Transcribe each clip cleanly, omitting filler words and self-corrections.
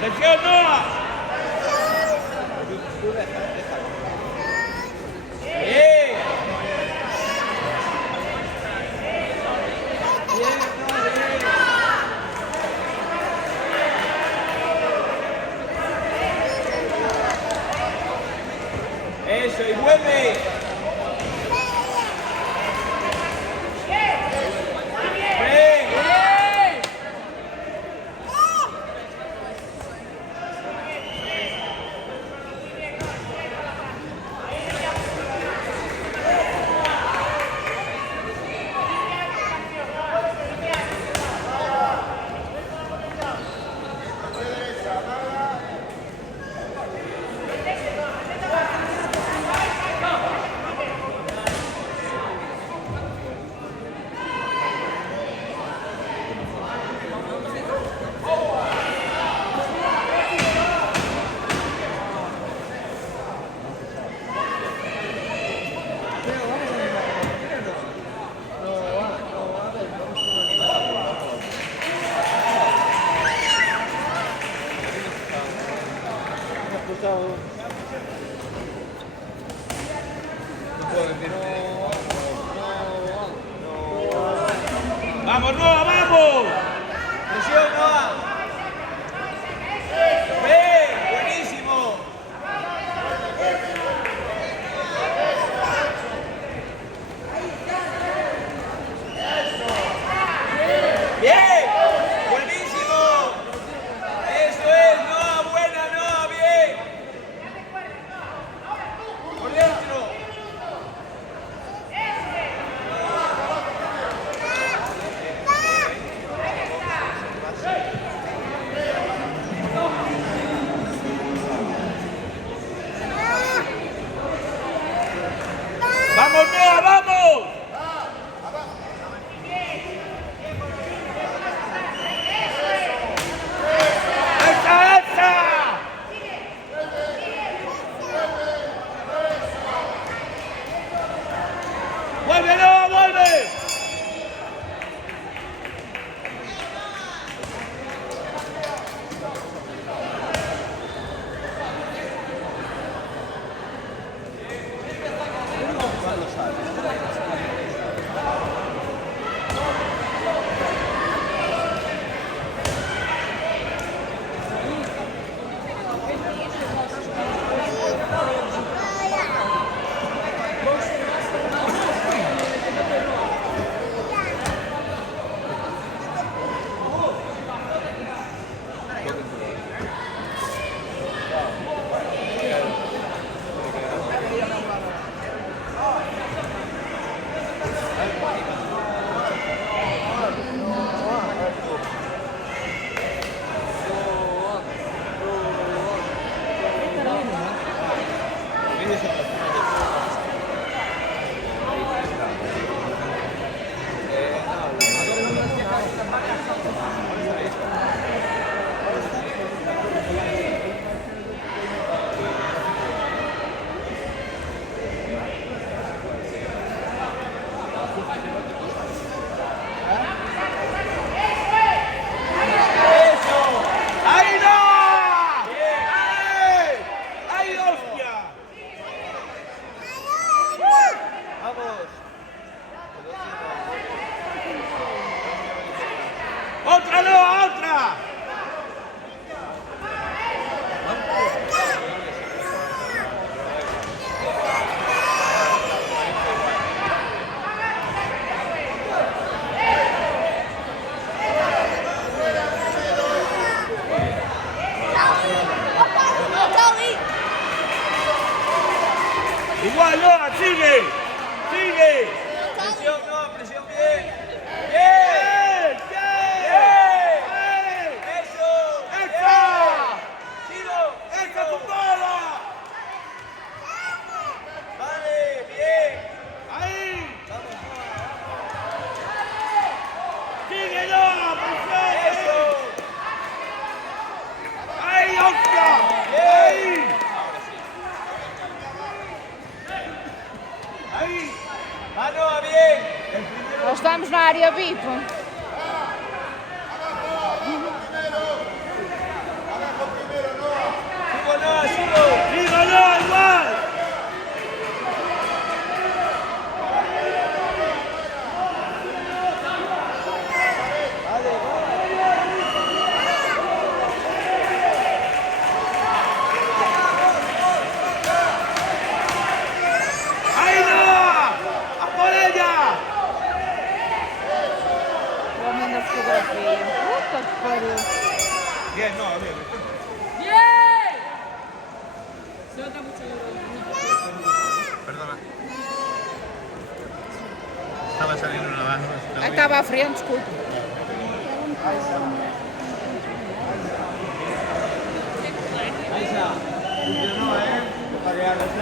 ¡Presión, Noah! ¡Bien! Eso, y vuelve. ¡Vamos, Noah, vamos! ¡Presión, Noah! ¡Bien! ¡Buenísimo! ¡Bien! ¡Buenísimo! ¡Eso es, Noah! ¡Buena, Noah! ¡Bien! ¡Por dentro! ¡Vamos, Noah, vamos! ¡Esa, esa! ¡Vuelve, Noah, vuelve! ¡Otra, no! ¡Otra! Igual, no, sigue, sigue. Presión, no, presión bien. Bien, bien. Eso, esa. Tiro, esa tu bola. Vale, bien. Ahí. Sigue, no, presión. Eso. Ahí, Oscar. Ahí. Ahí. Mano, bien. Nós estamos na área VIP. no, bien. ¡Bien! Se nota mucho. Perdona. Estaba saliendo una baja. Estava frio, desculpa. Ahí está. Funcionó, para que los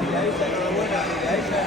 Mira, esa enhorabuena, mira, esa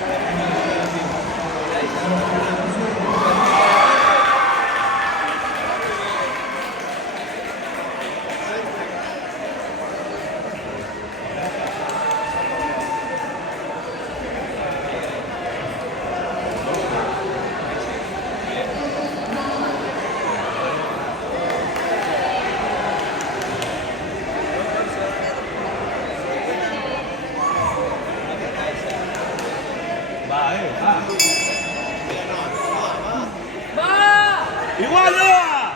¡Igual Noah!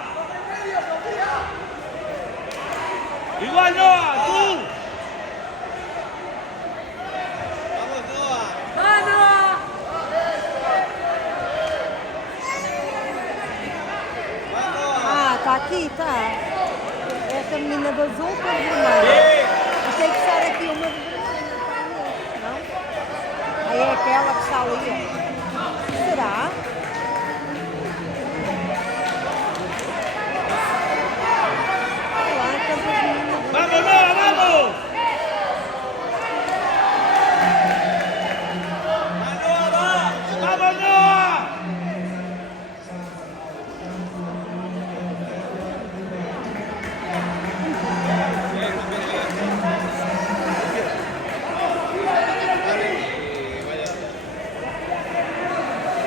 ¡Igual Noah! ¡Tú! ¡Vamos Noah! ¡Mano! Ah, tá aqui, tá. Essa menina do azul com a vermelha. Tem que estar aqui uma de vermelha, não? Aí é aquela que está ali. Será? Olha lá, tantas meninas. ¡Vamos Noah, vamos! ¡Vamos Noah!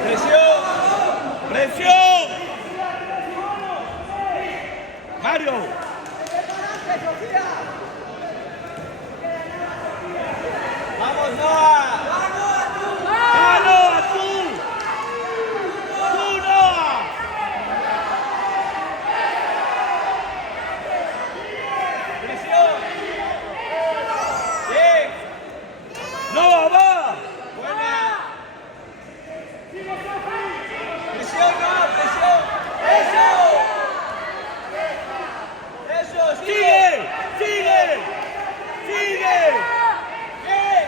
¡Presión! ¡Presión! ¡Mario! ¡Vamos, Noah! ¡Ah, Noah, tú! ¡Tú, Noah! ¡Presión! ¡Bien! ¡Noah, va! ¡Buena! ¡Presión, Noah, presión! ¡Eso! ¡Eso, sigue! ¡Sigue! ¡Sigue! ¡Bien!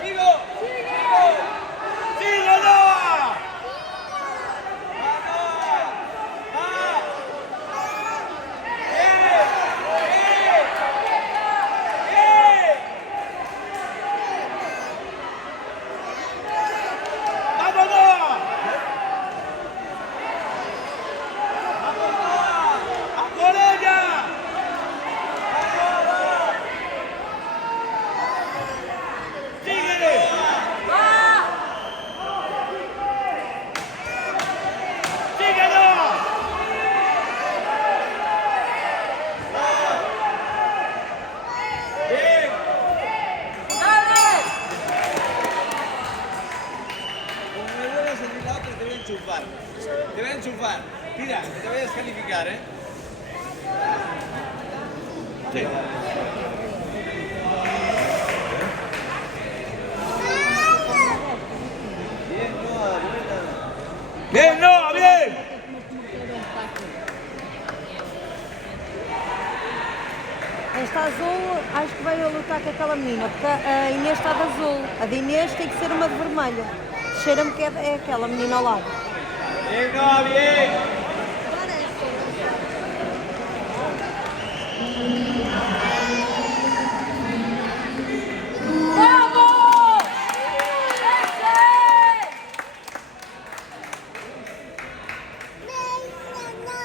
¡Sigo! ¡Sigo! ¡Sigo, Noah! ¡Va, Noah! ¡Va! ¡Bien! ¡Bien! ¡Bien! ¡Vamos, Noah! ¡Vamos, Noah! ¡A por ella! ¡Síguele! ¡Síguelo! ¡Bien! Como me vuelvas a decir la otra, te voy a enchufar. Te voy a enchufar. Mira, te voy a descalificar, ¿eh? Sí. Bien, Noah, buena. Bien, Noah, bien. Esta azul, acho que veio a lutar com aquela menina, porque a Inês está de azul. A de Inês tem que ser uma de vermelho. Cheira-me que é aquela menina ao lado. Bien, Noah, bien.